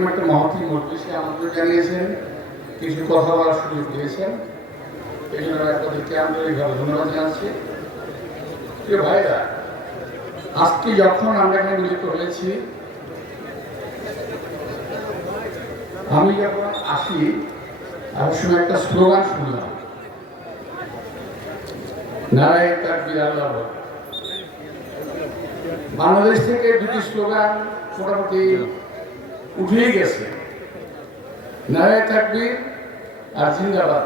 এরকম একটা মহতী মজলিসে আমন্ত্রণ জানিয়েছেন, কিছু কথা বলার সুযোগ দিয়েছেন, এই জন্য আপনাদেরকে আন্তরিকভাবে ধন্যবাদ জানাচ্ছি। প্রিয় ভাইরা, আজকে যখন আমরা এখানে মিলিত হয়েছি, আমি যখন আসি আমার সময় একটা স্লোগান শুনলাম, নারায়ে তাকবীর আল্লাহু আকবার। বাংলাদেশ থেকে দুটি স্লোগান মোটামুটি উঠেই গেছে, নারায়ে তাকবীর আর জিন্দাবাদ।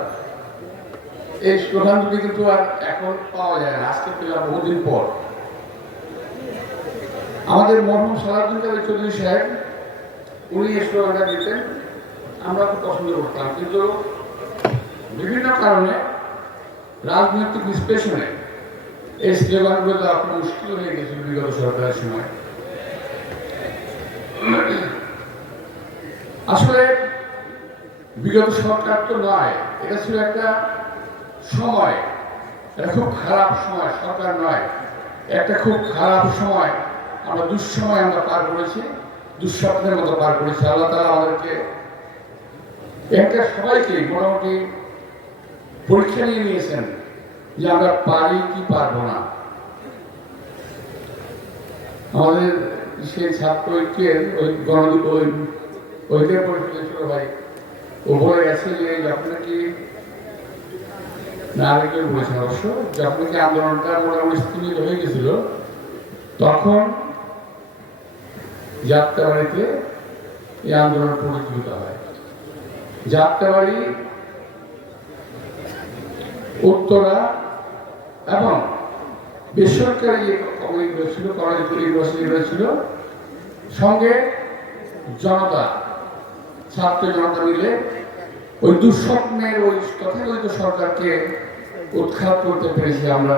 এই স্লোগান দুটি কিন্তু আর এখন পাওয়া যায় না, আজকে পেলাম বহুদিন পর। আমাদের মরহুম সালাউদ্দিন কাদের চৌধুরী সাহেব উনি এই স্লোগানটা দিতেন, আমরা খুব পছন্দ করতাম, কিন্তু বিভিন্ন কারণে রাজনৈতিক বিশ্লেষণে এই স্লোগানগুলো দেওয়া খুব মুশকিল হয়ে গেছিল বিগত সরকারের সময়। আসলে বিগত সরকার তো নয়, এটা ছিল একটা সময়, এটা খুব খারাপ সময়, সরকার নয়, একটা খুব খারাপ সময়। আমরা দুঃসময় আমরা পার করেছি, দুঃস্বপ্নের মতো পার করেছি। আল্লাহ তাআলা আমাদেরকে একটা সবাইকে মোটামুটি পরীক্ষা নিয়ে নিয়েছেন যে আমরা পারি কি পারবো না। আমাদের সেই ছাত্র ঐক্যের ওই ঐক্যের পরিষদের ছোট ভাই ও বলে গেছে যে যখন কি না আরেকটু বলেছেন অবশ্য, যখন কি আন্দোলনটা মোটামুটি স্থিমিত হয়ে গেছিল, তখন যাত্রাবাড়িতে এই আন্দোলন পরিচালিত হয়। যাত্রাবাড়ি, উত্তরা এবং বেসরকারি যে কলেজগুলো ছিল, ইউনিভার্সিটিগুলো ছিল, সঙ্গে জনতা, ছাত্র জনতা মিলে ওই দুঃস্বপ্নের ওই তথাকথিত সরকারকে উৎখাত করতে পেরেছি। আমরা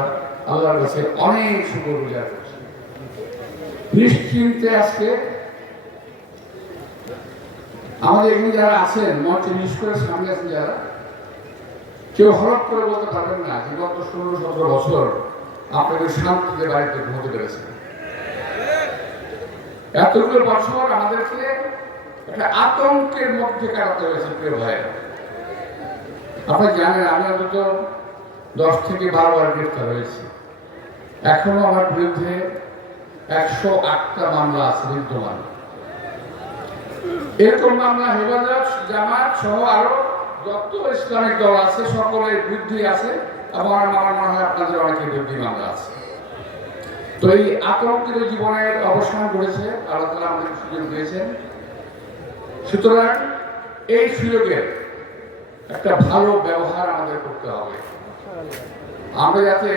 আল্লাহর কাছে অনেক শুকরগুজার করছি। নিশ্চিন্তে আজকে আমাদের এখানে যারা আছেন, মঞ্চে বিশেষ করে সামনে আছেন যারা, কেউ হরফ করে বলতে পারবেন না যে গত 16-17 বছর আপনাদের শান্তিতে বাড়িতে ঘুমোতে পেরেছেন। এতগুলো বছর আমাদেরকে একটা আতঙ্কের মধ্যে কাটাতে হয়েছে। প্রিয় ভাই, আপনারা জানেন আমি অন্তত 10 থেকে 12 বার গ্রেফতার হয়েছি। এখনো আমার বিরুদ্ধে 108টা মামলা আছে বিদ্যমান। এরকম মামলা হেফাজত, জামাত সহ আরো যত ইসলামিক দল আছে সকলের বিরুদ্ধে আছে, এবং আমার মনে হয় আপনাদের অনেকের বিরুদ্ধে মামলা আছে। তো এই আতঙ্কিত জীবনের অবসান করেছে, আল্লাহ তাআলা আমাদের সুযোগ দিয়েছেন। সুতরাং এই সুযোগের একটা ভালো ব্যবহার আমাদের করতে হবে। আমরা যাতে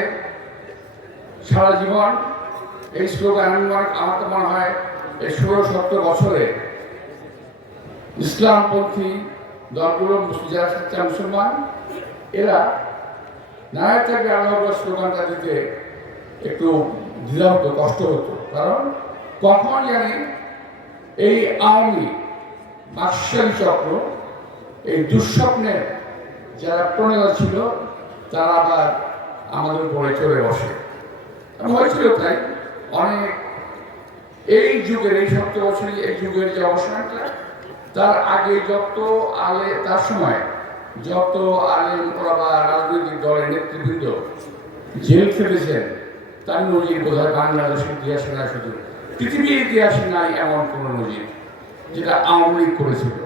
সারা জীবন এই স্লোগান, আমার তো মনে হয় এই 16-17 বছরে ইসলামপন্থী দলগুলো, যারা সচ্চা মুসলমান, এরা নারায়ে তাকবীর আল্লাহু আকবার স্লোগানটা দিতে একটু দ্বিধা হতো, কষ্ট হতো। কারণ কখন জানি এই আওয়ামী বাকশালী চক্র, এই দুঃস্বপ্নের যারা প্রণেতা ছিল, তারা আবার আমাদের উপরে চলে বসে। হয়েছিল তাই অনেক, এই যুগের, এই 70 বছরই এই যুগের যে অবসানটা, তার আগে যত তার সময় যত আলেম ওলামা, রাজনৈতিক দলের নেতৃবৃন্দ জেল খেটেছেন, তার নজির বোধহয় বাংলাদেশের ইতিহাসে না, শুধু পৃথিবীর ইতিহাসে নাই এমন কোন নজির যেটা আওয়ামী লীগ করেছিল।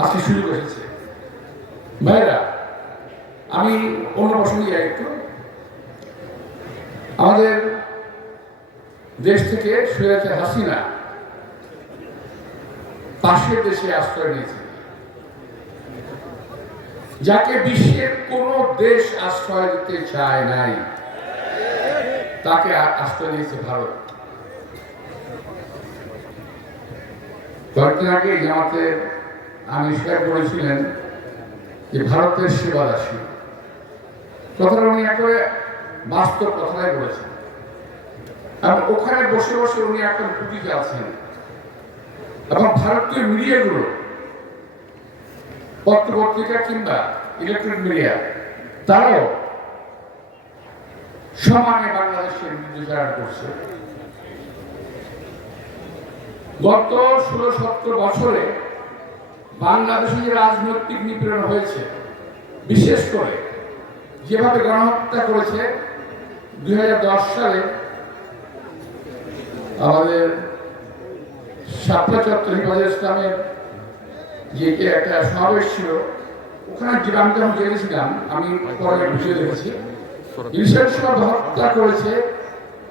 আজকে সুযোগ এসেছে। ভাইরা, আমি অন্য প্রসঙ্গে একটু, আমাদের দেশ থেকে স্বৈরাচার হাসিনা পাশের দেশে আশ্রয় নিয়েছে, যাকে বিশ্বের কোন দেশ আশ্রয় দিতে চায় নাই, তাকে আশ্রয় দিয়েছে ভারত। কয়েকদিন আগে জামাতের আমি স্বীকার করেছিলেন যে ভারতের সেবাদাসী, কথাটা উনি একেবারে বাস্তব কথাই বলেছেন। এবং ওখানে বসে বসে উনি এখন টুকিতে আছেন, এবং ভারতীয় মিডিয়াগুলো, পত্রপত্রিকা কিংবা ইলেকট্রনিক মিডিয়া, তারাও সমানে বাংলাদেশের বিরুদ্ধে করছে। গত 16-17 বছরে বাংলাদেশে যে রাজনৈতিক নিপীড়ন হয়েছে, বিশেষ করে যেভাবে গণহত্যা করেছে 2010 সালে আমাদের শাপলা চত্বর হিফাজত ইসলামের যে একটা সমাবেশ ছিল, ওখানে আমি যখন গিয়েছিলাম, আমি পরে ভিডিও দেখেছি, নৃশংসভাবে হত্যা করেছে।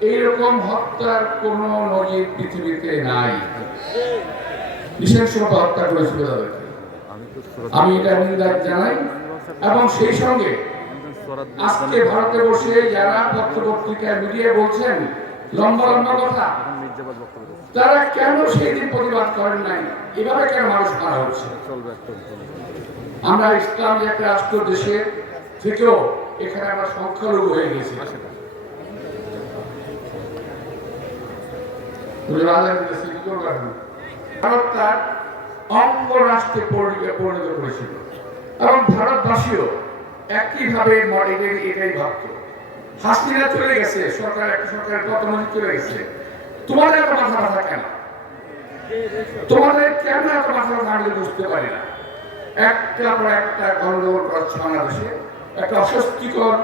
এইরকম হত্যার কোন নজির পৃথিবীতে নাই। নৃশংসভাবে হত্যা করেছিল তাদেরকে। আমি এটা নিন্দা জানাই। এবং সেই সঙ্গে আজকে ভারতে বসে যারা পত্রপত্রিকা মিডিয়া বলছেন লম্বা লম্বা কথা, তারা কেন সেই দিন প্রতিবাদ করেন নাই? এভাবে কেন মানুষ মারা হচ্ছে? আমরা ইসলাম যে একটা রাষ্ট্র দেশে থেকেও এখানে আমরা সংখ্যালঘু হয়ে গেছি। ভারত তার অঙ্গ রাষ্ট্রে পরিণত করেছিল এবং ভারতবাসীও একইভাবে এটাই ভাবত। হাসিনা চলে গেছে, সরকারের পতন চলে গেছে, তোমাদের এত মাথা ব্যথা কেন? তোমাদের কেন এত মাথা ব্যথা? আমি বুঝতে পারি না। একটা পর একটা গন্ডগোল করছে বাংলাদেশে, একটা অস্বস্তিকর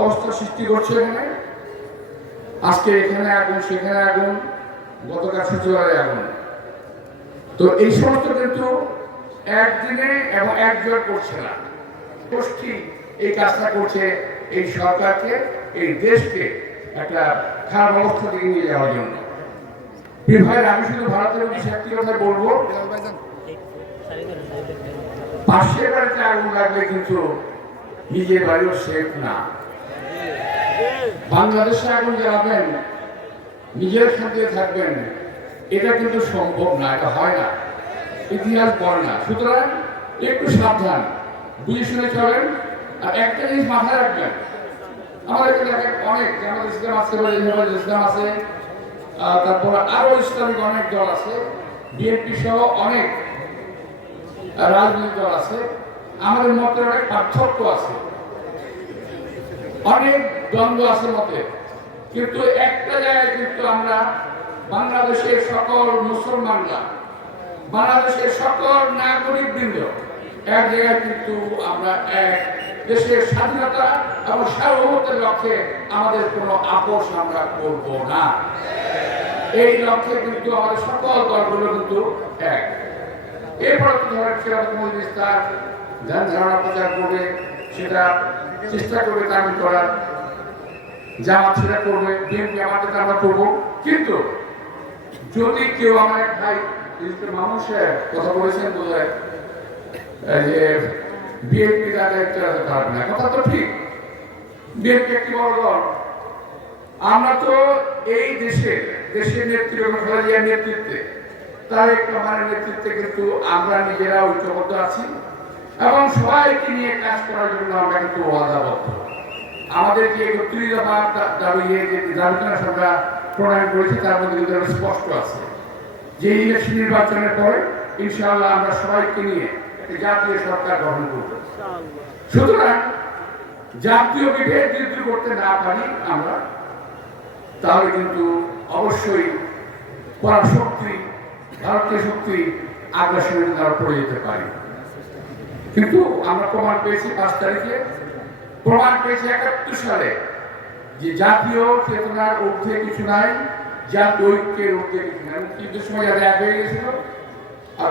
অবস্থা সৃষ্টি করছে এখানে। আজকে এখানে আগুন, সেখানে আগুন, গতকাল সচিবালয়ে আগুন। তো এই সমস্ত কিন্তু একদিনে এবং একজোট করছে না, গোষ্ঠী এই কাজটা করছে এই সরকারকে, এই দেশকে একটা খারাপ অবস্থা থেকে নিয়ে যাওয়ার জন্য। ভাই, আমি শুধু ভারতের উদ্দেশ্যে একটি কথা বলবো, পাশের বাড়িতে আগুন লাগলে কিন্তু নিজের বাড়িও সেফ না। বাংলাদেশে আগুন জ্বালাবেন, নিজের সাথে থাকবেন, এটা কিন্তু সম্ভব না, এটা হয় না, ইতিহাস বলে না। সুতরাং একটু সাবধান, বুঝে শুনে চলেন। আর একটা জিনিস মাথায় রাখবেন, আমাদের অনেক জামাত ইসলাম আছে, ইসলাম আছে, তারপর আরো ইসলামিক অনেক দল আছে, বিএনপি সহ অনেক রাজনৈতিক দল আছে। আমাদের মতের অনেক পার্থক্য আছে, অনেক দ্বন্দ্ব আছে মতে, কিন্তু একটা জায়গায় কিন্তু আমরা বাংলাদেশের সকল মুসলমানরা, বাংলাদেশের সকল নাগরিক বৃন্দ এক জায়গায় কিন্তু আমরা এক দেশের স্বাধীনতা এবং সার্বভৌমত্বের লক্ষ্যে আমাদের কোনো আপোষ আমরা করব না। এই লক্ষ্যে কিন্তু আমাদের সকল দলগুলো কিন্তু এক। এরপর ধরেন সেটা বিস্তার ধ্যান ধারণা প্রচার করবে, সেটা চেষ্টা করবে তামিল করার, জামাত সেটা করবে, বিএনপি আমাদের আমরা করবো। কিন্তু যদি কেউ আমার এক ভাই মানুষের কথা বলেছেন, বোঝায় যে বিএনপি তাদের পারবে না, কথা তো ঠিক। বিএনপি একটি বড় দল। আমরা তো এই দেশের নেতৃত্ব খালেদা নেতৃত্বে, তার একটু আমার নেতৃত্বে কিন্তু আমরা নিজেরা ঐক্যবদ্ধ আছি এবং সবাইকে নিয়ে কাজ করার জন্য আমরা কিন্তু ওয়াদাবদ্ধ। আমাদের যে ৩১ দফা দাবি, যে দাবিটা আমরা প্রণয়ন করেছি, তার মধ্যে কিন্তু স্পষ্ট আছে যে ইলেকশন নির্বাচনের পরে ইনশাআল্লাহ আমরা সবাইকে নিয়ে একটি জাতীয় সরকার গঠন করব। সুতরাং জাতীয় বিভেদ যদি করতে না পারি আমরা, তাহলে কিন্তু অবশ্যই পরাশক্তি, ভারতীয় শক্তি আগ্রাসনের দ্বারা পড়ে যেতে পারি। কিন্তু আমরা প্রমাণ পেয়েছি 5 তারিখে, প্রমাণ পেয়েছি 71 সালে যে জাতীয় চেতনার ঊর্ধ্বে কিছু নাই, জাতীয় ঐক্যের ঊর্ধ্বে কিছু নাই। কিন্তু সময় যারা এক হয়ে গেছিল আর